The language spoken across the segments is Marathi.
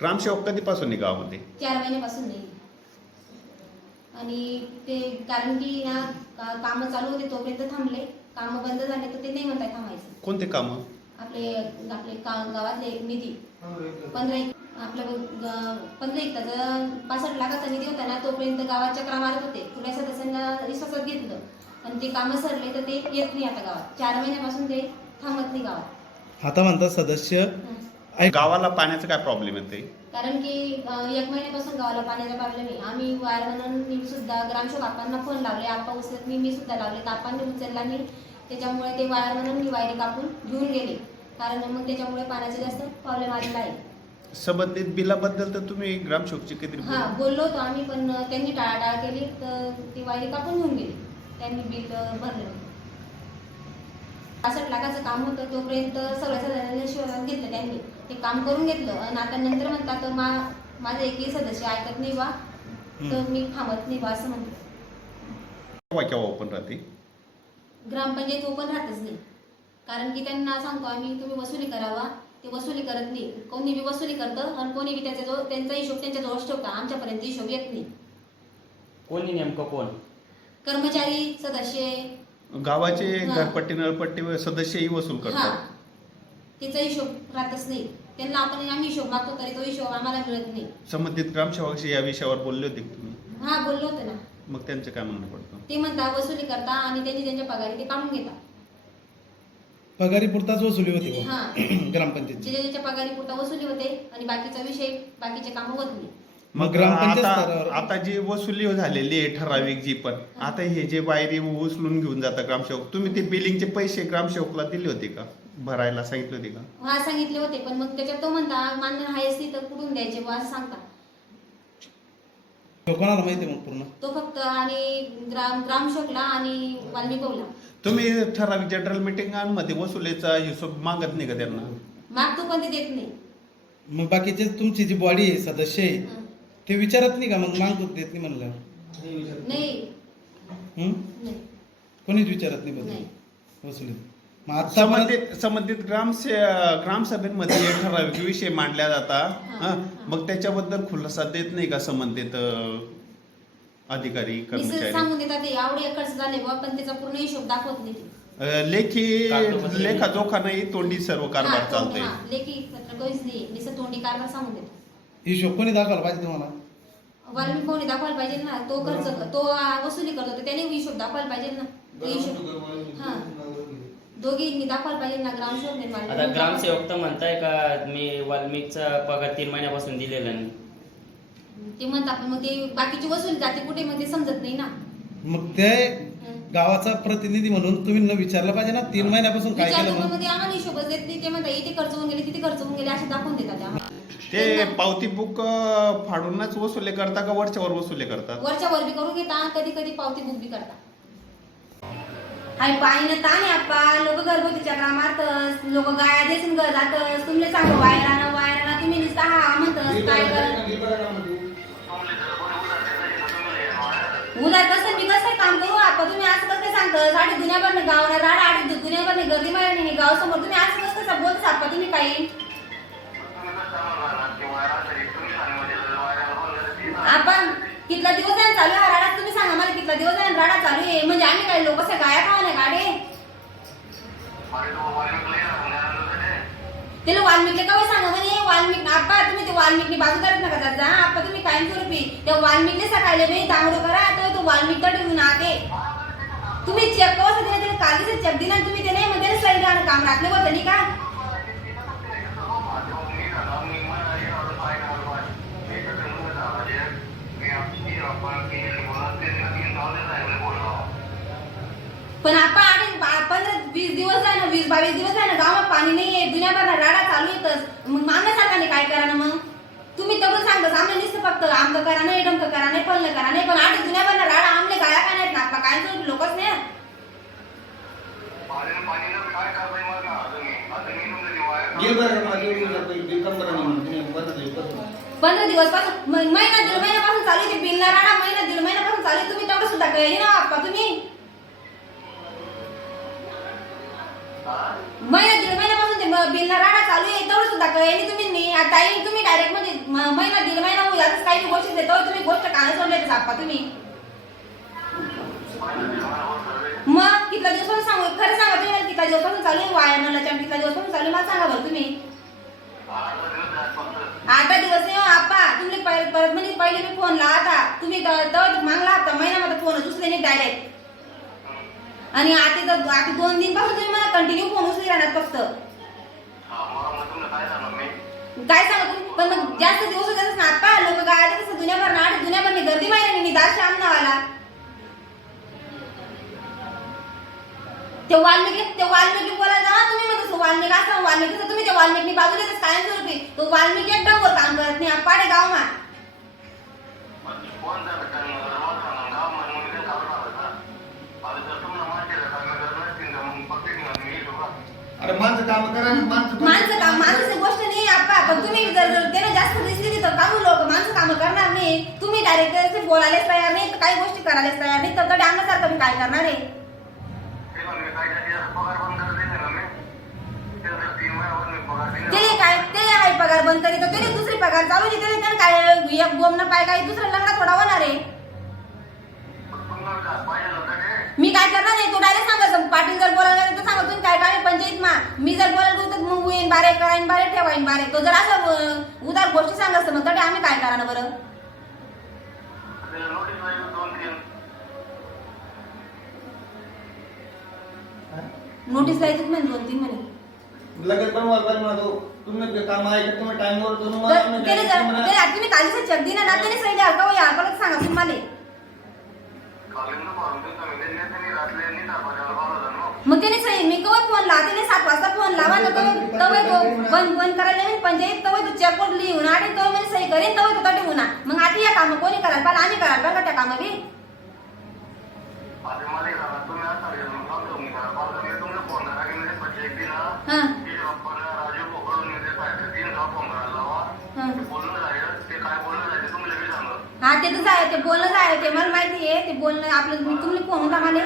ग्रामसेवक कधीपासून आहे गावामध्ये चार महिन्यापासून नाही. आणि ते कारण की ना का- कामं चालू होते तोपर्यंत थांबले. कामं बंद झाले तर ते नाही म्हणताय थांबायचं. कोणते कामं? आपले आपले का गावातले एक निधी. पंधरा एक आपलं ग- पंधरा एकदाचा पासष्ट लाखाचा निधी होता ना तोपर्यंत गावात चक्रा मारत होते. थोड्या सदस्यांना विश्वासात घेतलं आणि ते कामं सरले तर ते येत नाही आता गावात. चार महिन्यापासून ते थांबत नाही गावात. आता म्हणतात सदस्य. ऐक. गावाला पाण्याचा काय प्रॉब्लेम येते कारण की अं, एक महिन्यापासून गावाला पाण्याचा प्रॉब्लेम आहे. आम्ही वायरमॅन सुद्धा ग्रामसेवक आपांना फोन लावले. आपा उचलत मी मी सुद्धा लावले. तर आपांनी उचलला नाही त्याच्यामुळे ते वायरमॅनांनी वायरी कापून घेऊन गेले. कारण मग त्याच्यामुळे पाण्याचा जास्त प्रॉब्लेम आलेला आहे. संबंधित बिलाबद्दल तर तुम्ही ग्रामसेवकची कधी हा बोललो होतो आम्ही पण त्यांनी टाळाटाळ केली. तर ती वायरी कापून घेऊन गेली. त्यांनी बिल अं, भरलं. नाही पासष्ट लाखाचं काम होतं. तोपर्यंत सगळ्या सदस्यांना शिवाय घेतलं त्यांनी. ते काम करून घेतलं आणि आता नंतर म्हणतात तर मा माझे एकही सदस्य ऐकत नाही बा. तर मी थांबत नाही बा असं म्हणते. केव्हा ओपन राहते? ग्रामपंचायत ओपन राहतच नाही. कारण की त्यांना सांगतो आम्ही तुम्ही वसुली करावा. ते वसुली करत नाही. कोणी बी वसुली करतं आणि कोणी बी त्याचा जो त्यांचा हिशोब त्यांच्या जवळ ठेवता. आमच्यापर्यंत हिशोब येत नाही. कोणी नेमकं कोण? कर्मचारी सदस्य. गावाचे हा. घरपट्टी नळपट्टी व सदस्यही वसूल हा. करतात त्याचा हिशोब राहतच नाही. त्यांना आपण आम्ही हिशोब मागतो तरी तो हिशोब आम्हाला मिळत नाही. संबंधित ग्रामसेवकाशी या विषयावर बोलले होते का तुम्ही? हा बोललो होतं ना. मग त्यांचं काय म्हणणं पडतं? ते म्हणता वसुली करता आणि त्यांनी त्यांच्या पगारी ते काढून घेता पगारी पुरताच वसुली होती बुवा. हा. ग्रामपंचायतची. ज्याच्या ज्याच्या पगारी पुरता वसुली होते आणि बाकीचा विषय बाकीचे कामं होत नाही. मग मग ग्रामपंचायत आता स्तरावर- आता जी वसुली झालेली आहे ठराविक जी पण आता हे जे बाहेरी उचलून घेऊन जातात ग्रामसेवक तुम्ही ते बिलिंगचे पैसे ग्रामसेवकला दिले होते का? भरायला सांगितले होते का? हा सांगितले होते पण मग त्याच्यात तो म्हणता मान्य आहेच नाही तर कुठून द्यायचे बुवा असं सांगता. कोणाला माहिती आहे मग पूर्ण? तो फक्त आणि ग्राम ग्रामशोकला आणि वाल्मिकवला. तुम्ही ठराविक जनरल मिटिंगांमध्ये वसुलीचा हिशोब मागत नाही का त्यांना? मागतो पण ते देत नाही. मग बाकीचे तुमची जी बॉडी आहे सदस्य आहे हं. ते विचारत नाही का मग मागतो देत नाही म्हणलं नाही. हं? नाही. कोणीच विचारत नाही नाही. बदल? वसुलीत संबंधित संबंधित ग्रामसे ग्रामसभेमध्ये ठराविक विषय मांडल्या जातात? मग त्याच्याबद्दल खुलासा देत नाही का संबंधित अधिकारी कर्मचारी? सांगून देतात ते एवढे खर्च झाले बुवा पण त्याचा पूर्ण हिशोब दाखवत नाही. ते. अं, लेखी कागदोपत्री. लेखाजोखा नाही तोंडी सर्व कारभार हा, तोंडी- चालतोय. हा, लेखी पत्र काहीच नाही तोंडी कारभार सांगून देतो. हिशोब कोणी दाखवला पाहिजे तुम्हाला? वाल्मिक कोणी दाखवायला पाहिजे ना तो खर्च तो आ, वसुली करतो तर त्याने हिशोब दाखवायला पाहिजे ना तो हिशोब. हा. दोघींनी दाखवायला पाहिजे ना ग्रामसेवक ने आता ग्रामसेवक तर म्हणताय का मी वाल्मिकचा पगार तीन महिन्यापासून दिलेला नाही. ते म्हणतात मग ते बाकीची वसुली जाते कुठे मग ते समजत नाही ना. मग ते गावाचा प्रतिनिधी म्हणून तुम्ही न विचारलं पाहिजे ना तीन महिन्यापासून काय केलं मग आम्हाला हिशोबच देत नाही. ते म्हणतात इथे खर्च होऊन गेले तिथे खर्च होऊन गेले असे दाखवून देतात ते आम्हाला. ते त्यांना पावती बुक फाडूनच वसुले करता का वरच्यावर वसुले करतात वरच्या वर बी करून घेता कधी कधी पावती बुक बी करता. हाय पाणी ताणे आप्पा लोक घरगुतीच्या कामात लोक गाया देसून घर जात तुम्ही सांगू वायराना वायराना तुम्ही नुसता हा म्हणत काय कर उद्या कसं मी कसं काम करू आप्पा तुम्ही असं कसं काय सांगता? साडी दुनियाभरने गाव राडा आडी दुनियाभरने गर्दी मारणे गाव समोर तुम्ही असं कसं कसं बोलता आप्पा तुम्ही काही? आपण कितला दिवस चालू हा आम्हाला कितला दिवस आहे राडा चालू आहे. म्हणजे आम्ही काय लोक असं गाया का नाही गाडे? ते लोक वाल्मिकले का सांगा म्हणे? वाल्मिक आप्पा तुम्ही ते वाल्मिकनी बाजू करत नका जात जा. आप्पा तुम्ही कायमस्वरूपी त्या वाल्मिकने सकाळले मी तांबडू करा तर तो वाल्मिक तर ठेवून आगे तुम्ही चेक कवा दिला त्याने काल चेक दिला तुम्ही ते नाही म्हणजे सही राहणं काम राहतलं होतं नाही का पण आपण आठ पंधरा वीस दिवस आहे ना वीस बावीस दिवस आहे ना गावात पाणी नाही आहे दुनियाभरला राडा चालू येतच मग मागण्यासारखाने काय करा ना मग? तुम्ही तेवढं सांगता आमले नुसतं फक्त आमचं करा नाही डमकं करा नाही पडलं करा नाही पण आठ दुनियाभरला राडा आमले गाया काय नाहीत ना काय तो लोकच नाही पंधरा दिवसपासून महिना दीड महिन्यापासून चालू ते बिल राडा महिना दीड महिन्यापासून चालू. तुम्ही तेवढं सुद्धा कळले ना आपा तुम्ही. महिना दीड महिन्यापासून ते बिलला राडा चालू आहे. तेवढं सुद्धा कळेल तुम्ही नाही आता तुम्ही डायरेक्टमध्ये महिना दीड महिना होऊ द्या काही गोष्टी देतो तुम्ही गोष्ट कान सोडले सापा तुम्ही. मग कितला दिवसापासून सांगू खरं सांगा तुम्ही मला कितला दिवसापासून चालू आहे वाया मला चार कितला दिवसापासून चालू मला सांगा बरं तुम्ही. आता दिवस नाही हो, आप्पा. तुम्ही परत परत म्हणजे पहिले मी फोन ला आता तुम्ही मागला होता महिना माझा फोन उचले नाही डायरेक्ट आणि आता तर आता दोन दिनपासून तुम्ही मला कंटिन्यू फोन उचली राहणार फक्त. काय सांगा तुम्ही? पण मग जास्त दिवस होतात ना आप्पा लोक काय आता कसं दुनियाभर नाट दुनियाभर गर्दी माहिती नाही दार श्याम नावाला. ते वाल्मिकी ते वाल्मिकी बोलायला जावा तुम्ही मग तसं. वाल्मिक असं वाल्मिकीचं तुम्ही ते वाल्मिकी बाजूला कायमस्वरूपी. तो वाल्मिकी एक डावर काम करत नाही पाडे गाव मा अरे माणसं काम माणसं माणसाची गोष्ट नाही आप्पा पण तुम्ही जर जर त्याला जास्त दिसली तिथं कामू लोक माणसं कामं करणार नाही. तुम्ही डायरेक्ट बोलायलाच तयार नाही तर काही गोष्टी करायलाच तयार नाही. तर कडे आणण्यासारखं मी काय करणार आहे? त्याने काय ते आहे पगार बंद करीत तर त्याने दुसरी पगार चालू नाही त्याने काय एक बोमना पाय काय दुसरं लग्न थोडा होणार आहे. मी काय करणार नाही? तो डायरेक्ट सांगायचं पाटील जर बोलायला लागले तर सांगा तुम्ही काय काय पंचायत मा मी जर बोलायला गेलो तर मग होईन बारे कराईन बारे ठेवाईन बारे. तो जर असं उदार गोष्टी सांगायचं मग तरी आम्ही काय करा ना बरं? नोटीस द्यायची म्हणजे दोन तीन महिने लगेच पण वापर म्हणतो तुम्ही काम आहे का तुम्ही टाइमवर त्याने जर त्याने तुम्ही कालीचं चेक दिला ना त्याने सांगा तुम्हाला. मग त्याने सही मी कवय फोन लावा त्याने सात वाजता फोन लावा ना तो तवय तो बंद बंद करायला नाही पंचायत तवय तो चेक कोड लिहून आणि तो म्हणजे सही करेन तवय तो तटे होणार. मग आता या कामं कोणी करायला पाहिजे आम्ही करायला पाहिजे त्या कामं बी हा आहे ते बोलणं आहे ते मला माहिती आहे ते बोलणं आपलं मी तुम्ही फोन होता मला.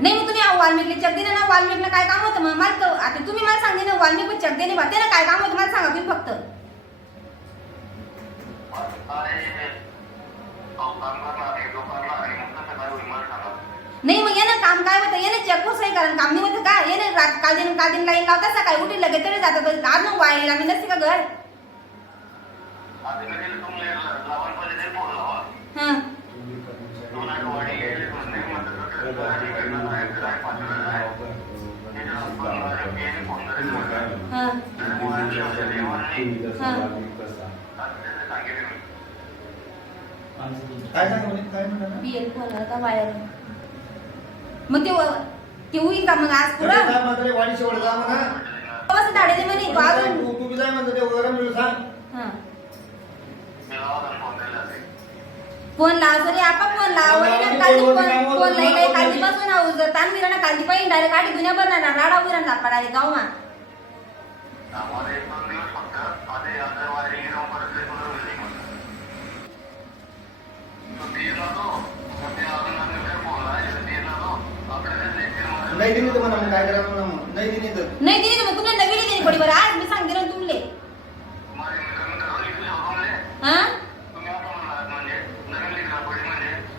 नाही मग तुम्ही अहो वाल्मिकला चक दिलं ना वाल्मिकला काय काम होतं? मग मला आता तुम्ही मला सांगते ना वाल्मिक चक देणे बा त्याला काय काम होतं मला सांगा तुम्ही फक्त. नाही चेक सही कारण काम. नाही होतं का येणं रात काल दिन काल दिन लाईन लावता सकाळी उठील लगेच तरी जातात आज मग वायला लागली नसते का घर? हा. हा. काय सांगा? म्हणे काय म्हणा बिएल फोन होता वायर मग ते व- ते होईल का मग आज पुढं? कसं धाडे म्हणे. तो अजून हा. फोन लाव जरी आपण फोन लाव. वरी ना काल फोन फोन लाई लाई आऊ जर तान मिरा ना कालदी पाहिजे डायरेक्ट आठी दुनिया भर ना राडा उरा ना गाव मा नाही दिली तर म्हणा मग काय करा म्हणा मग. नाही दिली तर. नाही दिली तर मग दिली पडी बरं. आज मी सांगते ना तुमले. हा?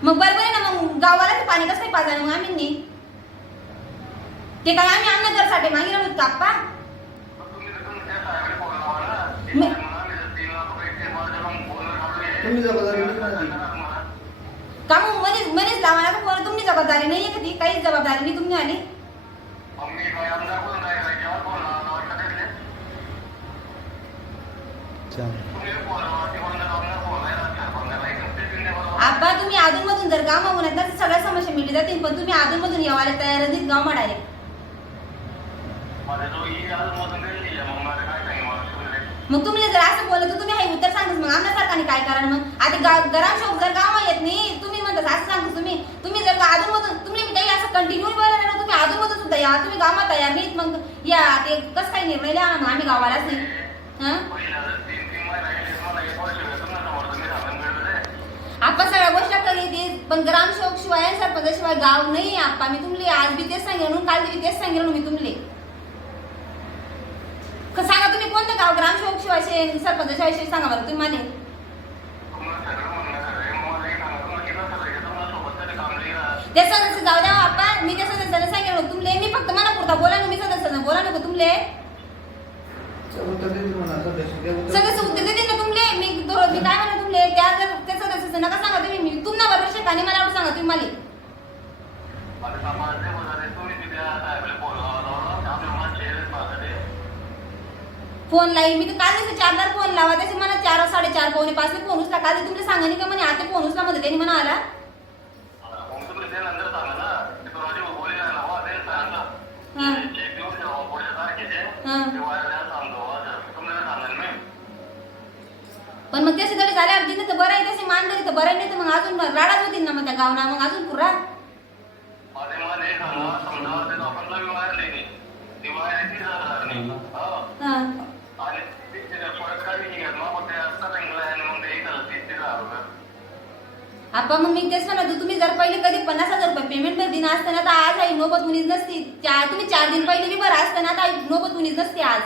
मग बरोबर आहे ना मग गावाला ते पाणी कसं काय पाजायला मग आम्ही? ते काय आम्ही अन्नदारसाठी मागितलं होतं काप्पा तुम्ही जबाबदारी नाही कोणाची. का मग मनेच मनेच लावा ना का तुमची जबाबदारी नाही आहे का ती? काहीच जबाबदारी नाही तुम्ही आली आबा तुम्ही अधून मधून जर गाव मागून तर सगळ्या समस्या मिळली जातील पण तुम्ही अधून मधून येवायला तयार नाही गाव माडायला मग तुम्ही जर असं बोललं तर तुम्ही हे उत्तर सांगतच मग आमच्या सरकारने काय करा मग? आता शोक जर गाव येत नाही तुम्ही म्हणतात असं सांगतो तुम्ही? तुम्ही जर का मधून तुम्ही काही असं कंटिन्यू बोलला ना तुम्ही अधून मधून सुद्धा या. तुम्ही गावात या मी मग या. ते कसं काही निर्णय द्या ना आम्ही गावालाच नाही. आपण सगळ्या गोष्टी करी ते पण ग्रामसेवक शिवाय सरपंच शिवाय गाव नाही आप्पा मी तुमले आज बी तेच सांगेल म्हणून काल बी तेच सांगेल मी तुमले. सांगा तुम्ही कोणतं गाव? ग्रामसेवक शिवाय सरपंच शिवाय सांगा बरं तुम्ही माने ते सदस्य जाऊ द्या आप्पा मी त्या सदस्याला सांगेल मग तुमले मी फक्त मला पुरता बोला ना मी सदस्याला बोला नको तुमले. सदस्य उत्तर देते ना तुमले? मी दो- मी काय म्हणा तुमले? त्या जर त्या सदस्याचं नका सांगा तुम्ही मी तुम्हाला बरोबर शेत आणि मला एवढं सांगा तुम्ही मला. फोन लाई मी तर काल दिवशी चारदार फोन लावा त्याचे मला चार साडेचार पावणे पाच फोन उचला. काल ते तुमले सांगा नाही का म्हणे आता फोन उचला मध्ये त्यांनी म्हणा आला हा. हा. पण मग त्याचे तरी झाल्यावर तिथे तर बरं आहे त्याचे मान तरी बरं नाही तर मग अजून राडाच होतील ना मग त्या गावना मग अजून पुरा. हा. आपण मग मी तेच म्हणत तुम्ही जर पहिले कधी पन्नास हजार रुपये पेमेंट जर दिना असतं ना तर आज आई नोबत मुनीच नसती. चार तुम्ही चार दिन पहिले बी बरं असतं ना तर आई नोबत मुनीच नसती आज.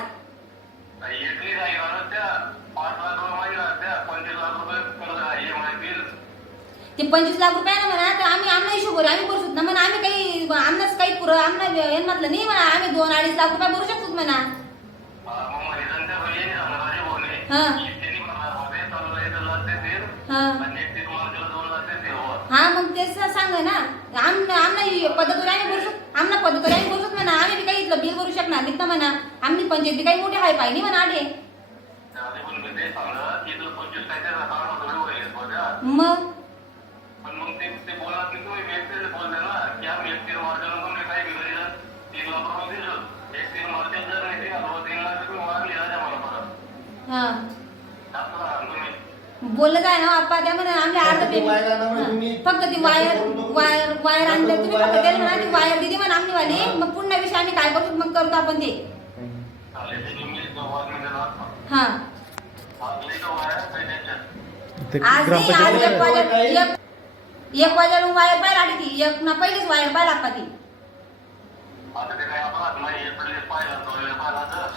ते पंचवीस लाख रुपये ना म्हणा तर आम्ही आमना हिशोब करू. आम्ही करू शकतो ना म्हणा आम्ही काही आमनाच काही पुरं आमना म्हटलं नाही म्हणा. आम्ही दोन अडीच लाख रुपये भरू शकतो म्हणा. हा. हा. हा मग तेच सांग ना. आम आमना ही पद्धतीवर आम्ही भरू शकतो आमना पद्धतीवर आम्ही भरू शकतो म्हणा. आम्ही काही इथलं बिल भरू शकणार नाही म्हणा. आम्ही पंचायत काही मोठे हाय पाहिजे म्हणा आडे. मग? हा. बोललं जाय ना आप्पा त्या म्हणा आमले अर्ध फक्त ते वायर आणा म्हणे पेमेंट. फक्त ती वायर वायर वायर आणलं तुम्ही फक्त त्याला म्हणा. ती वायर दिली म्हणा आमली वाली मग पुन्हा विषय आम्ही काय करतो मग करतो आपण ते. हा. आज नाही आज ग्रामपंचायत एक वाजा एक वाजाला वायर पाहिला आली ती. एक ना पहिलीच वायर पाहिला ती.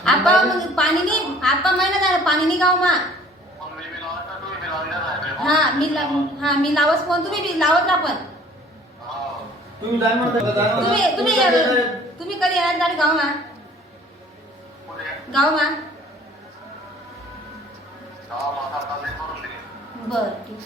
आप्पा मग पाणी नाही आप्पा महिना झाला पाणी नाही गाव मा. हा मी हा मी लावच फोन. तुम्ही बी लावत राहा पण. तुम्ही जाय म्हणता जाय म्हणता. तुम्ही तुम्ही तुम्ही कधी येणार गाडी गाव मा? गाव मा? बर ठीक.